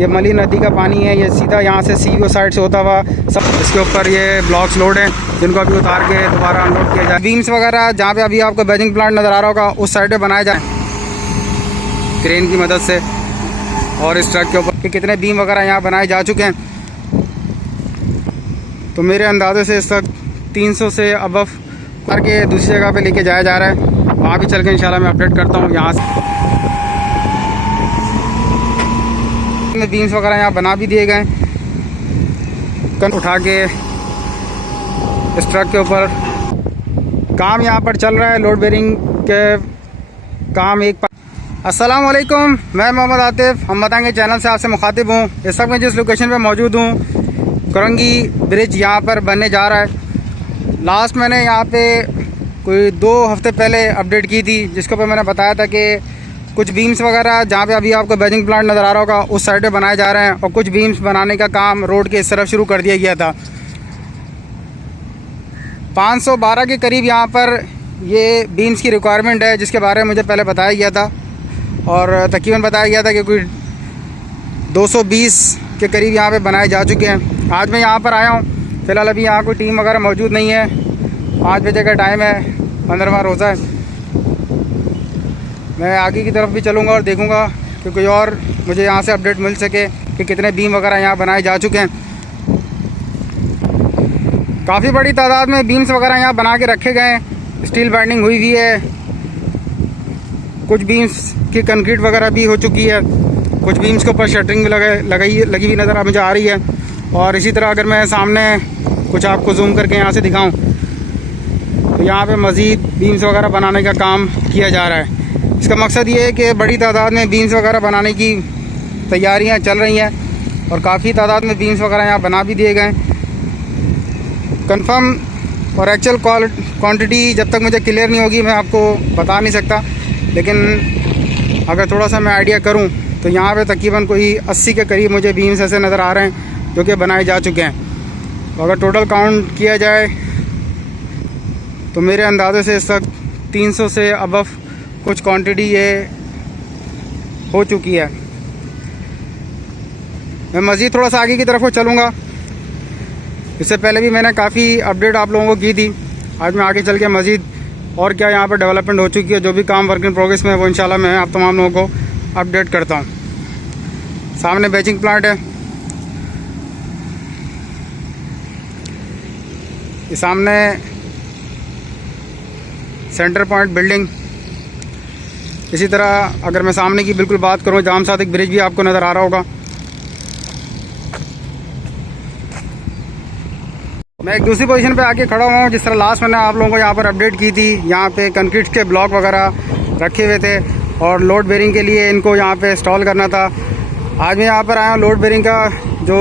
ये मली नदी का पानी है, ये सीधा यहाँ से सीओ साइड से होता हुआ सब इसके ऊपर ये ब्लॉक्स लोड हैं, जिनको अभी उतार के दोबारा अनलोड किया जाए। बीम्स वगैरह जहाँ पे अभी आपको बैजिंग प्लांट नज़र आ रहा होगा उस साइड पे बनाए जाए क्रेन की मदद से। और इस ट्रक के ऊपर कि कितने बीम वगैरह यहाँ बनाए जा चुके हैं, तो मेरे अंदाजे से इस वक्त 300 से अबव करके दूसरी जगह पे लेके जाया जा रहा है। वहाँ भी चल के इंशाल्लाह मैं अपडेट करता हूँ। यहाँ से बीम्स वगैरह यहाँ बना भी दिए गए, कन उठा के इस ट्रक के ऊपर काम यहाँ पर चल रहा है, लोड बेरिंग के काम। अस्सलाम वालेकुम, मैं मोहम्मद आतिफ, हम बताएंगे चैनल से आपसे मुखातिब हूँ। इस वक्त मैं जिस लोकेशन पे मौजूद हूँ, करंगी ब्रिज यहाँ पर बनने जा रहा है। लास्ट मैंने यहाँ पे कोई 2 हफ्ते पहले अपडेट की थी, जिसके ऊपर मैंने बताया था कि कुछ बीम्स वगैरह जहाँ पे अभी आपको बैजिंग प्लांट नज़र आ रहा होगा उस साइड पे बनाए जा रहे हैं, और कुछ बीम्स बनाने का काम रोड के इस तरफ शुरू कर दिया गया था। 512 के करीब यहाँ पर ये बीम्स की रिक्वायरमेंट है, जिसके बारे में मुझे पहले बताया गया था, और तकरीबन बताया गया था कि कोई 220 के करीब यहाँ पे बनाए जा चुके हैं। आज मैं यहाँ पर आया हूँ, फ़िलहाल अभी यहाँ कोई टीम वगैरह मौजूद नहीं है। 5 बजे का टाइम है, 15वां रोज़ा है। मैं आगे की तरफ भी चलूँगा और देखूँगा कि कोई और मुझे यहाँ से अपडेट मिल सके कि कितने बीम वगैरह यहाँ बनाए जा चुके हैं। काफ़ी बड़ी तादाद में बीम्स वगैरह यहाँ बना के रखे गए हैं, स्टील बाइंडिंग हुई हुई है, कुछ बीम्स की कंक्रीट वगैरह भी हो चुकी है, कुछ बीम्स के ऊपर शटरिंग भी लगी हुई नज़र मुझे आ रही है। और इसी तरह अगर मैं सामने कुछ आपको जूम करके यहाँ से दिखाऊं तो यहाँ पे मज़ीद बीम्स वगैरह बनाने का काम किया जा रहा है। इसका मकसद ये है कि बड़ी तादाद में बीम्स वगैरह बनाने की तैयारियाँ चल रही हैं, और काफ़ी तादाद में बीम्स वगैरह यहाँ बना भी दिए गए। कंफर्म और एक्चुअल क्वांटिटी जब तक मुझे क्लियर नहीं होगी मैं आपको बता नहीं सकता, लेकिन अगर थोड़ा सा मैं आइडिया करूं तो यहाँ पे तकरीबन कोई 80 के करीब मुझे बीम्स ऐसे नज़र आ रहे हैं जो कि बनाए जा चुके हैं। तो अगर टोटल काउंट किया जाए तो मेरे अंदाजे से इस वक्त 300 से अबव कुछ क्वांटिटी ये हो चुकी है। मैं मज़ीद थोड़ा सा आगे की तरफ को चलूँगा। इससे पहले भी मैंने काफ़ी अपडेट आप लोगों को की थी। आज मैं आगे चल के मज़ीद और क्या यहाँ पर डेवलपमेंट हो चुकी है, जो भी काम वर्क इन प्रोग्रेस में है, वो इंशाल्लाह मैं आप तमाम लोगों को अपडेट करता हूँ। सामने बैचिंग प्लांट है, ये सामने सेंटर पॉइंट बिल्डिंग। इसी तरह अगर मैं सामने की बिल्कुल बात करूँ, जाम सादिक ब्रिज भी आपको नज़र आ रहा होगा। मैं एक दूसरी पोजीशन पे आके खड़ा हुआ हूँ। जिस तरह लास्ट मैंने आप लोगों को यहाँ पर अपडेट की थी, यहाँ पे कंक्रीट के ब्लॉक वगैरह रखे हुए थे और लोड बेरिंग के लिए इनको यहाँ पे इंस्टॉल करना था। आज मैं यहाँ पर आया हूँ। लोड बेरिंग का जो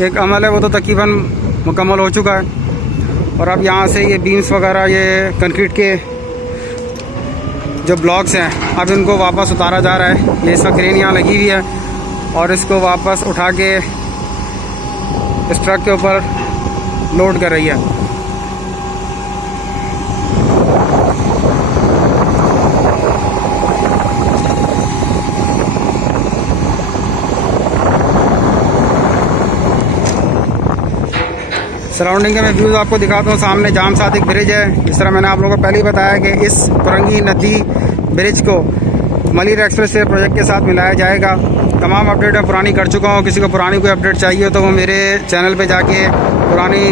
एक अमल है वो तो तकरीबन मुकम्मल हो चुका है, और अब यहाँ से ये बीम्स वगैरह, ये कंक्रीट के जो ब्लॉक्स हैं, अब इनको वापस उतारा जा रहा है। ये इस वक्त क्रेन यहाँ लगी हुई है और इसको वापस उठा के इस ट्रक के ऊपर लोड कर रही है। सराउंडिंग के मैं व्यूज़ आपको दिखाता हूँ। सामने जाम सादिक ब्रिज है। जिस तरह मैंने आप लोगों को पहले ही बताया कि इस करंगी नदी ब्रिज को मलिर एक्सप्रेस वे प्रोजेक्ट के साथ मिलाया जाएगा। तमाम अपडेट मैं पुरानी कर चुका हूँ। किसी को पुरानी कोई अपडेट चाहिए तो वो मेरे चैनल पे जाके पुरानी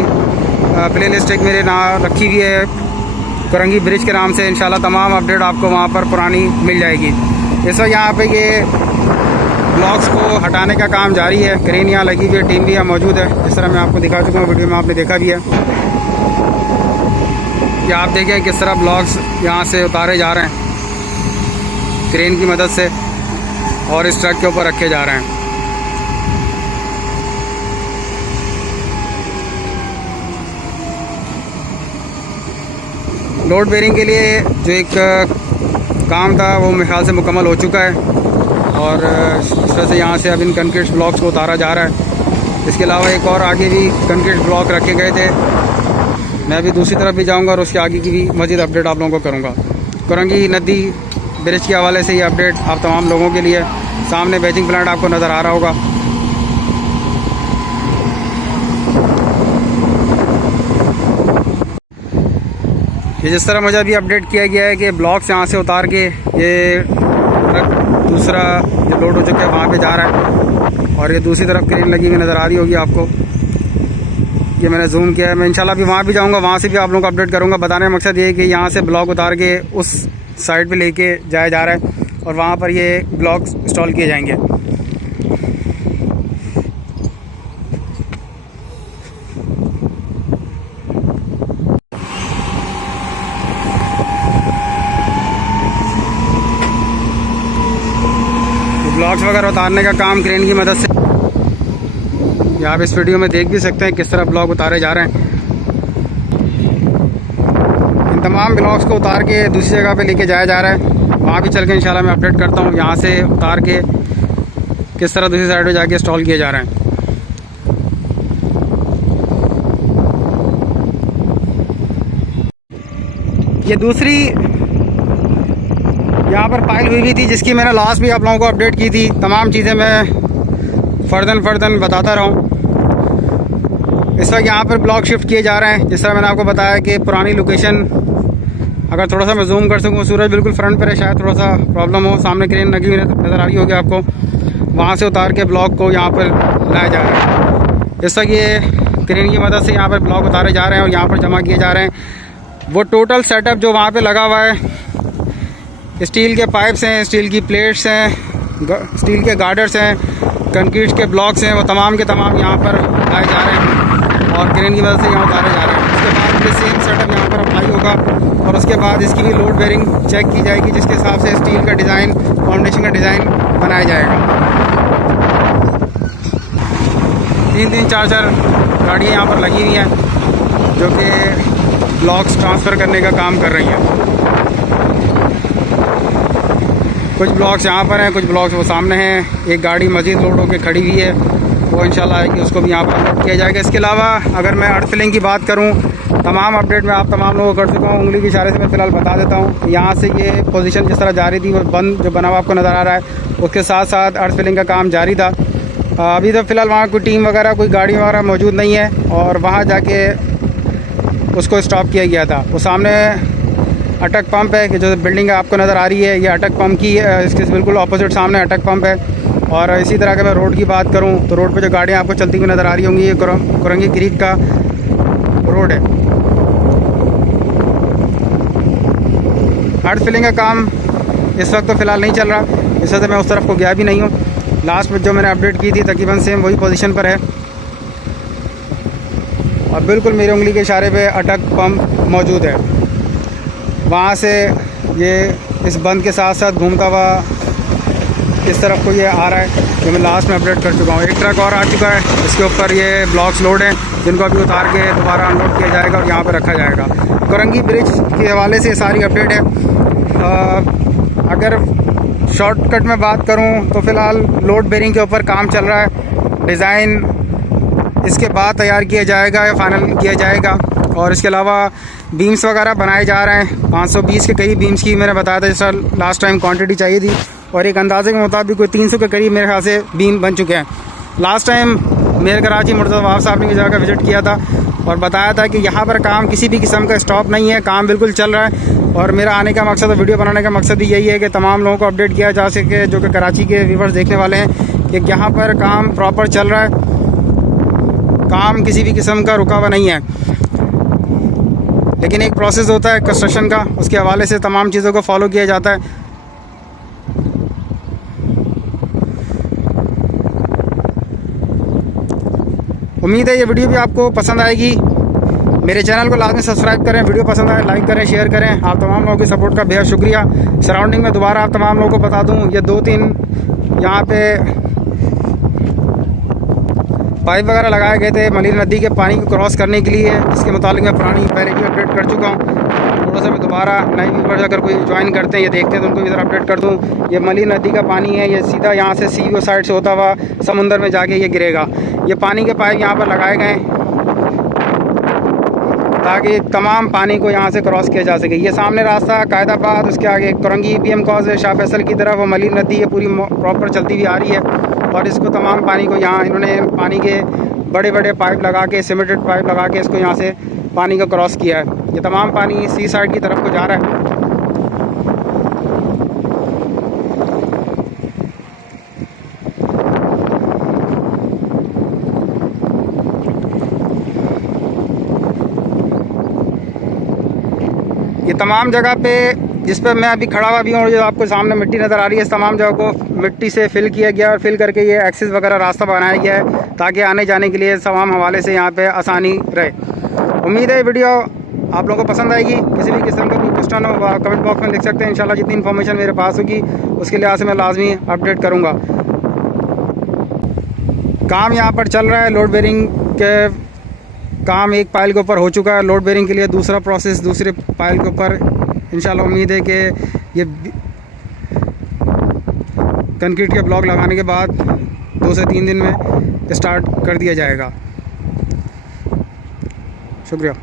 प्लेलिस्ट एक मेरे नाम रखी हुई है करंगी ब्रिज के नाम से। इंशाल्लाह तमाम अपडेट आपको वहाँ पर पुरानी मिल जाएगी। इस वक्त यहाँ पे ये ब्लॉक्स को हटाने का काम जारी है। क्रेन यहाँ लगी हुई है, टीम भी यहाँ मौजूद है। जिस तरह मैं आपको दिखा चुका हूँ, वीडियो में आपने देखा भी है कि आप देखें किस तरह ब्लॉक्स यहाँ से उतारे जा रहे हैं क्रेन की मदद से, और इस ट्रक के ऊपर रखे जा रहे हैं। लोड बेरिंग के लिए जो एक काम था वो मेरे ख्याल से मुकम्मल हो चुका है, और इस तरह से यहाँ से अब इन कंक्रीट ब्लॉक्स को उतारा जा रहा है। इसके अलावा एक और आगे भी कंक्रीट ब्लॉक रखे गए थे। मैं अभी दूसरी तरफ भी जाऊँगा और उसके आगे की भी मज़ीद अपडेट आप लोगों को करूँगा। करंगी नदी ब्रिज के हवाले से ये अपडेट आप तमाम लोगों के लिए। सामने बैचिंग प्लांट आपको नज़र आ रहा होगा। ये जिस तरह मुझे अभी अपडेट किया गया है कि ब्लॉक्स यहाँ से उतार के ये ट्रक दूसरा जो लोड हो चुका है वहाँ पे जा रहा है, और ये दूसरी तरफ क्रेन लगी हुई नज़र आ रही होगी आपको। ये मैंने जूम किया है। मैं इंशाल्लाह भी वहाँ भी जाऊँगा, वहाँ से भी आप लोगों को अपडेट करूँगा। बताने का मकसद ये है कि यहाँ से ब्लॉक उतार के उस साइड पे लेके जाया जा रहा है और वहाँ पर ये ब्लॉक इंस्टॉल किए जाएंगे। ब्लॉक्स वगैरह उतारने का काम क्रेन की मदद से ये आप इस वीडियो में देख भी सकते हैं किस तरह ब्लॉक उतारे जा रहे हैं। इन तमाम ब्लॉक्स को उतार के दूसरी जगह पे लेके जाया जा रहा है। वहाँ भी चल के इंशाल्लाह मैं अपडेट करता हूँ यहाँ से उतार के किस तरह दूसरी साइड पे जाके इंस्टॉल किए जा रहे हैं। ये दूसरी यहाँ पर पाइल हुई भी थी जिसकी मैंने लास्ट भी आप लोगों को अपडेट की थी। तमाम चीज़ें मैं फ़र्दन बताता रहा हूँ। इस वक्त यहाँ पर ब्लॉक शिफ्ट किए जा रहे हैं। जिस तरह मैंने आपको बताया कि पुरानी लोकेशन, अगर थोड़ा सा मैं जूम कर सकूँ, सूरज बिल्कुल फ्रंट पर है, शायद थोड़ा सा प्रॉब्लम हो। सामने क्रेन लगी हुई नज़र आ रही होगी आपको। वहाँ से उतार के ब्लॉक को यहाँ पर लाया जा रहा है। इस वक्त ये क्रेन की मदद से यहाँ पर ब्लॉक उतारे जा रहे हैं और यहाँ पर जमा किए जा रहे हैं। वो टोटल सेटअप जो वहाँ पर लगा हुआ है, स्टील के पाइप्स हैं, स्टील की प्लेट्स हैं, स्टील के गार्डर्स हैं, कंक्रीट के ब्लॉक्स हैं, वो तमाम के तमाम यहाँ पर लाए जा रहे हैं और क्रेन की मदद से यहाँ उतारे जा रहे हैं। उसके बाद ये सेम सेटअप यहाँ पर अप्लाई होगा और उसके बाद इसकी भी लोड बेरिंग चेक की जाएगी, जिसके हिसाब से स्टील का डिज़ाइन, फाउंडेशन का डिज़ाइन बनाया जाएगा। 3-3, 4-4 गाड़ियाँ यहाँ पर लगी हुई हैं जो कि ब्लॉक्स ट्रांसफ़र करने का काम कर रही हैं। कुछ ब्लॉक्स यहाँ पर हैं, कुछ ब्लॉक्स वो सामने हैं। एक गाड़ी मज़ीद लोड होकर खड़ी हुई है, वो इंशाल्लाह आएगी, उसको भी यहाँ पर लोड किया जाएगा। इसके अलावा अगर मैं अर्थ फिलिंग की बात करूँ, तमाम अपडेट मैं आप तमाम लोगों को कर चुका हूँ। उंगली के इशारे से मैं फ़िलहाल बता देता हूँ। यहाँ से ये पोजीशन जिस तरह जारी थी, वो बंद जो बना हुआ आपको नज़र आ रहा है, उसके साथ साथ अर्थ फिलिंग का काम जारी था। अभी तो फ़िलहाल वहाँ कोई टीम वगैरह, कोई गाड़ी वगैरह मौजूद नहीं है और वहाँ जाके उसको स्टॉप किया गया था। वो सामने अटक पंप है कि जो बिल्डिंग आपको नज़र आ रही है, ये अटक पंप की है। इसके बिल्कुल ऑपोजिट सामने अटक पंप है। और इसी तरह के मैं रोड की बात करूं तो रोड पे जो गाड़ियां आपको चलती हुई नज़र आ रही होंगी, ये कुरंगी क्रीक का रोड है। अर्थ फिलिंग का काम इस वक्त तो फ़िलहाल नहीं चल रहा, इस वजह से मैं उस तरफ को गया भी नहीं हूँ। लास्ट में जो मैंने अपडेट की थी तकरीबन सेम वही पोजीशन पर है और बिल्कुल मेरी उंगली के इशारे पे अटक पंप मौजूद है। वहाँ से ये इस बंद के साथ साथ घूमता हुआ इस तरफ को ये आ रहा है, जो मैं लास्ट में अपडेट कर चुका हूँ। एक ट्रक और आ चुका है, इसके ऊपर ये ब्लॉक्स लोड हैं जिनको अभी उतार के दोबारा अनलोड किया जाएगा और यहाँ पर रखा जाएगा। कुरंगी ब्रिज के हवाले से सारी अपडेट है। अगर शॉर्टकट में बात करूँ तो फ़िलहाल लोड बेरिंग के ऊपर काम चल रहा है। डिज़ाइन इसके बाद तैयार किया जाएगा या फाइनल किया जाएगा। और इसके अलावा बीम्स वगैरह बनाए जा रहे हैं। 520 के करीब बीम्स की मैंने बताया था जिस तरह लास्ट टाइम क्वांटिटी चाहिए थी, और एक अंदाजे के मुताबिक कोई 300 के करीब मेरे ख्याल से बीम बन चुके हैं। Last time mayor Karachi Murtaza Wahab साहब ने भी जगह विज़िट किया था और बताया था कि यहाँ पर काम किसी भी किस्म का स्टॉप नहीं है, काम बिल्कुल चल रहा है। और मेरा आने का मकसद और वीडियो बनाने का मकसद यही है कि तमाम लोगों को अपडेट किया जा सके जो कि कराची के व्यूअर्स देखने वाले हैं कि यहाँ पर काम प्रॉपर चल रहा है, काम किसी भी किस्म का रुका हुआ नहीं है। लेकिन एक प्रोसेस होता है कंस्ट्रक्शन का, उसके हवाले से तमाम चीज़ों को फॉलो किया जाता है। उम्मीद है ये वीडियो भी आपको पसंद आएगी। मेरे चैनल को लाजमी सब्सक्राइब करें, वीडियो पसंद आए लाइक करें, शेयर करें। आप तमाम लोगों की सपोर्ट का बेहद शुक्रिया। सराउंडिंग में दोबारा आप तमाम लोगों को बता दूं, ये 2-3 यहाँ पे पाइप वगैरह लगाए गए थे मलिर नदी के पानी को क्रॉस करने के लिए, जिसके मुताबिक मैं पुरानी पहले भी अपडेट कर चुका हूँ। थोड़ा सा मैं दोबारा नए व्यूअर्स अगर कोई ज्वाइन करते हैं या देखते हैं तो उनको इधर अपडेट कर दूँ। ये मलिर नदी का पानी है, ये सीधा यहाँ से सीओ साइड से होता हुआ समुंदर में जाके ये गिरेगा। ये पानी के पाइप यहाँ पर लगाए गए हैं। ताकि तमाम पानी को यहाँ से क्रॉस किया जा सके। ये सामने रास्ता कायदाबाद, उसके आगे कुरंगी PM कॉज शाह फैसल की तरफ, और मलिर नदी ये पूरी प्रॉपर चलती हुई आ रही है। और इसको तमाम पानी को यहाँ इन्होंने पानी के बड़े बड़े पाइप लगा के, सीमेंटेड पाइप लगा के इसको यहाँ से पानी को क्रॉस किया है। ये तमाम पानी सी साइड की तरफ को जा रहा है। ये तमाम जगह पे जिस पर मैं अभी खड़ा हुआ भी हूँ, जो आपको सामने मिट्टी नज़र आ रही है, इस तमाम जगह को मिट्टी से फिल किया गया और फिल करके ये एक्सेस वगैरह रास्ता बनाया गया है ताकि आने जाने के लिए तमाम हवाले से यहाँ पे आसानी रहे। उम्मीद है ये वीडियो आप लोगों को पसंद आएगी। किसी भी किस्म का कोई क्वेश्चन हो कमेंट बॉक्स में लिख सकते हैं। इंशाल्लाह जितनी इन्फॉर्मेशन मेरे पास होगी उसके लिहाज से मैं लाजमी अपडेट करूँगा। काम यहाँ पर चल रहा है, लोड बेरिंग के काम एक पाइल के ऊपर हो चुका है। लोड बेरिंग के लिए दूसरा प्रोसेस दूसरे पाइल के ऊपर इंशाल्लाह उम्मीद है कि ये कंक्रीट के ब्लॉक लगाने के बाद 2 से 3 दिन में स्टार्ट कर दिया जाएगा। शुक्रिया।